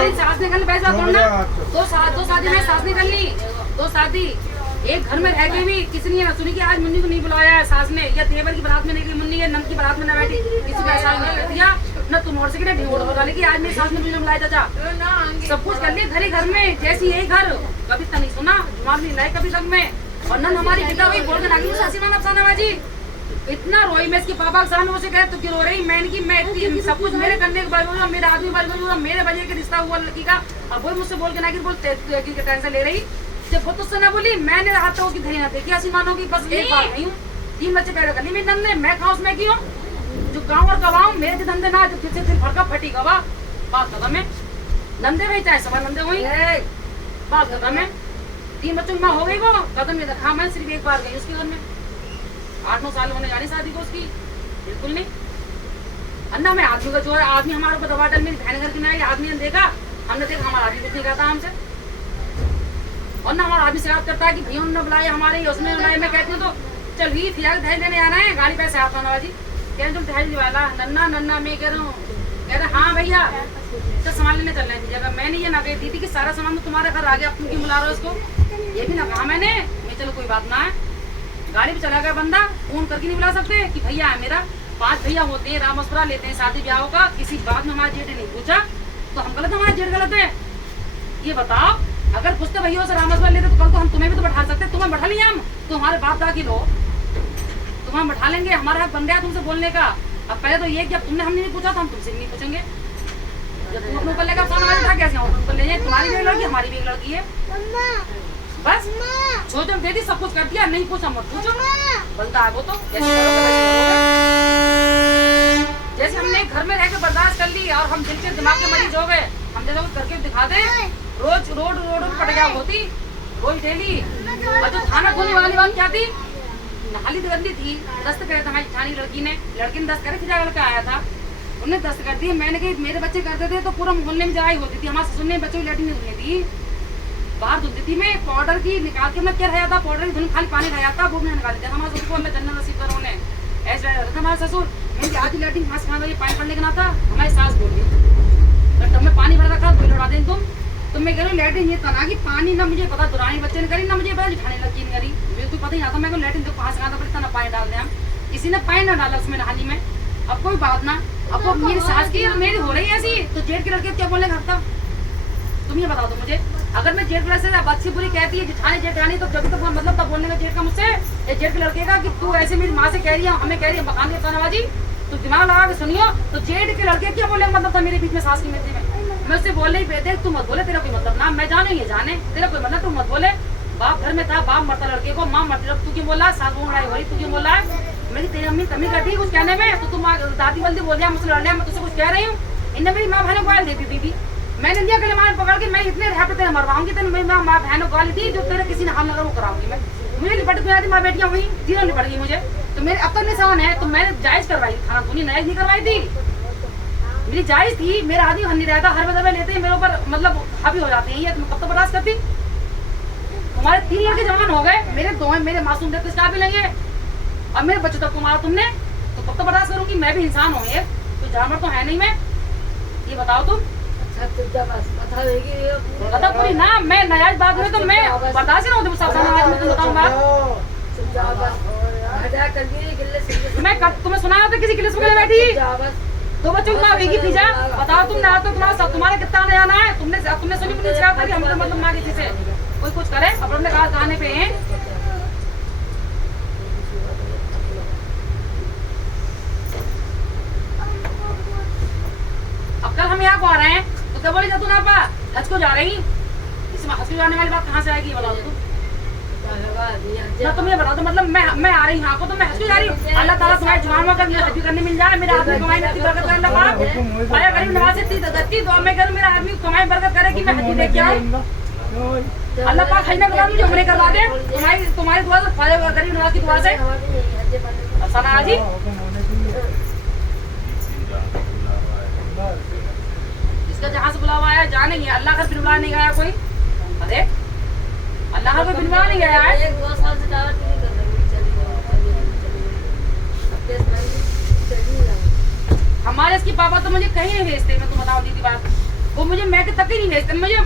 तुम्हारी सास ने कर ली पैसा तोड़ना। दो शादी में सास ने कर ली, 2 शादी एक घर में रह के भी किसी ने ना सुनी कि आज मुन्नी को नहीं बुलाया है सास ने, या देवर की बारात में नहीं गई मुन्नी, या नंद की बारात में न बैठी, किसी को ऐसा नहीं कर दिया न तुम और से कि ढिंगोड़ बता कि आज मेरी सास ने मुझे बुलाया चाचा। सब कुछ कर लिया घर ही घर में, जैसी यही घर कभी तक नहीं सुना जुबान नहीं लाई कभी तक में। और नंद हमारी पिता वही बोल कर आगे सासीमान अफसाना जी इतना रोई, मैं इसके पापा के सामने उसे कहे तो क्यों रो रही, मैं इनकी मैं सब कुछ मेरे करने के बावजूद मेरा आदमी बावजूद मेरे वजह के रिश्ता हुआ लड़की का। अब वो मुझसे बोल के ना कि बोलते टेंशन ले रही, जब वो तुझसे ना बोली मैंने हाथों की धरी ना देखी ऐसी मानो की बस एक बार नहीं हूँ, 3 बच्चे पैदा कर ली मेरी नंद ने, मैं खाऊं उसमें क्यों जो गाँव और गवाऊं मेरे धंधे ना जो फिर से फिर फड़का फटी गवा बात खत्म है। नंदे भाई चाहे सवा नंदे हुई बात खत्म है। 3 बच्चों की माँ हो गई वो कदम ये रखा, मैं सिर्फ एक बार गई उसके घर में, 8-9 साल होने जानी शादी को उसकी, बिल्कुल नहीं। अन्ना मैं आदमी का जो है आदमी हमारे ऊपर दबा डाल, मेरी बहन घर की नहीं आदमी ने देखा, हमने देखा हमारा आदमी कुछ नहीं कहता हमसे, और ना हमारा आदमी शिकायत करता है कि भैया उन्होंने बुलाया हमारे उसने बुलाया। मैं कहती हूँ तो चल भी फिर दहेज देने आना है, गाड़ी पैसे आता नवाजी कह रहे तुम दहेज वाला नन्ना मैं कह रहा हूँ, कह रहे हाँ भैया तो सामान लेने चलना है जगह। मैंने ये ना कही थी कि सारा सामान तो तुम्हारे घर आ गया, तुम क्यों बुला रहे हो उसको, ये भी ना कहा मैंने। मैं चलो कोई बात ना है, गाड़ी पे चला गया बंदा, फोन करके नहीं बुला सकते कि भैया है मेरा, 5 भैया होते हैं रामस्परा लेते हैं शादी ब्याह का, किसी बात में हमारा जेठ ने नहीं पूछा तो हम गलत, हमारा जेठ गलत है। ये बताओ अगर पूछते भैया से रामस्परा लेते तो कल तो हम तुम्हें भी तो बैठा सकते, तुम्हें बैठा लिया हम तो हमारे बाप दादी लो तुम्हें बैठा लेंगे, हमारा हक बन गया तुमसे बोलने का। अब पहले तो ये जब तुमने हमने नहीं पूछा तो हम तुमसे नहीं पूछेंगे, जब तुम अपने ऊपर लेकर था कैसे ऊपर ले जाए, तुम्हारी भी एक लड़की हमारी भी एक लड़की है, बस छोड़ दे दी सब कुछ कर दिया, नहीं पूछा मत पूछो बनता है वो तो जैसे हमने घर में रहकर बर्दाश्त कर ली और हम दिल के दिमाग के मरीज हो गए, हम जैसा कुछ करके दिखा दे, रोज रोड पटका होती रोज डेली। और जो थाना खोलने वाली बात क्या थी, नाली गंदी थी, दस्त करे था हमारी थानी लड़की ने 10 करे फिर लड़का आया था उन्होंने 10 कर दिए। मैंने कही मेरे बच्चे करते थे तो पूरा मोहल्ले में जगह होती थी, हमारे ससुर ने बच्चों की लैट्रिन नहीं धुलने दी, बाहर धुलती थी मैं पाउडर की निकाल के मैं क्या रहा था, पाउडर की धुल खाली पानी खाया था वो मैंने निकाल दिया। हमारे ससुर को अल्लाह जन्नत नसीब करो उन्हें, ऐसे रहता था हमारा ससुर। मैंने आज लैट्रिन घास खाना ये पानी पड़ने का ना था, हमारी सास बोल दी तब में पानी भर रखा तो लौटा दें तुम, तो मैं कह रही हूँ लैट्रिन ये तना कि पानी ना मुझे पता दुरानी बच्चे ने करी ना मुझे पता जिठाने लगी नहीं करी, मुझे तो पता ही आता। मैं लैट्रिन तो कहाँ से आता पड़ता ना पानी डाल दें हम, किसी ने पानी ना डाला उसमें नहाली में। अब कोई बात ना, अब वो मेरी सास की मेरी हो रही है ऐसी तो जेठ के लड़के क्या बोलने का, तुम ये बता दो मुझे। अगर मैं जेठ से अच्छी बुरी कहती है जिठानी जेठानी तो जब तक मतलब तब बोलने का जेठ का मुझसे जेठ के लड़के का कि तू ऐसे मेरी माँ से कह रही है हमें कह रही है मकान की नवाजी, तो दिमाग लगा के सुनियो तो जेठ के लड़के क्या बोलने का मतलब था मेरे बीच में सास की मिलती में। मैं उससे बोलने ही पे देख तू मत बोले, तेरा कोई मतलब ना, मैं जाने ये जाने तेरा कोई मतलब, तू मत बोले। बाप घर में था, बाप मरता लड़के को, माँ मरती, तू क्यों बोला, सास बहू लड़ाई हो रही तू क्यों बोला है, मेरी तेरी अम्मी कमी करती है कुछ कहने में तो तुम दादी बल्दी बोल दिया मुझसे लड़ लिया, मैं तुझसे कुछ कह रही हूँ। इनने मेरी माँ बहनों को गाली देती थी, मैंने इंडिया के मार पकड़ के मैं इतने रैप तेरे मरवाऊंगी, तेरे मेरी माँ बहनों को गाली दी जो तेरे किसी ने हाल लगा वो कराऊंगी मैं, मुझे लिपट गई माँ बेटियाँ हुई तीनों लिपट गई मुझे, तो मेरे अब तक निशान है तो मैंने जायज करवाई खाना धोनी नायज नहीं करवाई थी, मेरी जायज थी। मेरा आदमी हन नहीं रहता, हर बदले लेते हैं मेरे ऊपर मतलब हावी हो जाते हैं, ये तुम कब तो बर्दाश्त करती। तुम्हारे 3 लड़के जवान हो गए, मेरे 2 हैं, मेरे मासूम देख स्टार भी लेंगे, अब मेरे बच्चों तक को मारा तुमने तो कब तो बर्दाश्त करूंगी, मैं भी इंसान हूँ ये तो जानवर तो है नहीं मैं, ये बताओ तुम। बता पूरी ना, मैं नाजायज बात हुई तो मैं बर्दाश्त ना होती बताऊँ बात, मैं तुम्हें सुना था किसी गिलिस में बैठी 2 बच्चों की माँ होगी पिज्जा, बताओ तुम ना तो तुम्हारा कितना आने जाना है, तुमने सुनी मुझे शिकायत करी हम मतलब ना किसी से कोई कुछ करे अपने कहने पे हैं। अब कल हम यहाँ को आ रहे हैं तो क्या बोले जा तू ना पा हज को जा रही, इसमें हज को जाने वाली बात कहाँ से आएगी बता दो ना, तुम ये बता दो मतलब मैं आ रही यहाँ को तो मैं हज को जा रही हूँ, अल्लाह ताला तुम्हारी जुबान में कर हज करने मिल जाए, मेरा आदमी कमाई नसीब बरकत करे अल्लाह पाक, आया गरीब नवाज से दत्ती दुआ में कर मेरा आदमी कमाई बरकत करे कि मैं हज लेके आऊँ, अल्लाह पाक हज में करा मुझे उम्र करवा दे तुम्हारी दुआ से, गरीब नवाज की दुआ से। सना जी इसका जहाँ से बुलावा आया जाने ही, अल्लाह का बुला नहीं गया कोई, अरे अल्लाह का कोई बुलवा नहीं गया है। 1-2 साल से दावत नहीं कर रही, हमारे इसके पापा तो मुझे कहीं नहीं भेजते, मैं तुम्हें बताऊँ दीदी बात, वो मुझे मैं तक ही नहीं भेजते मुझे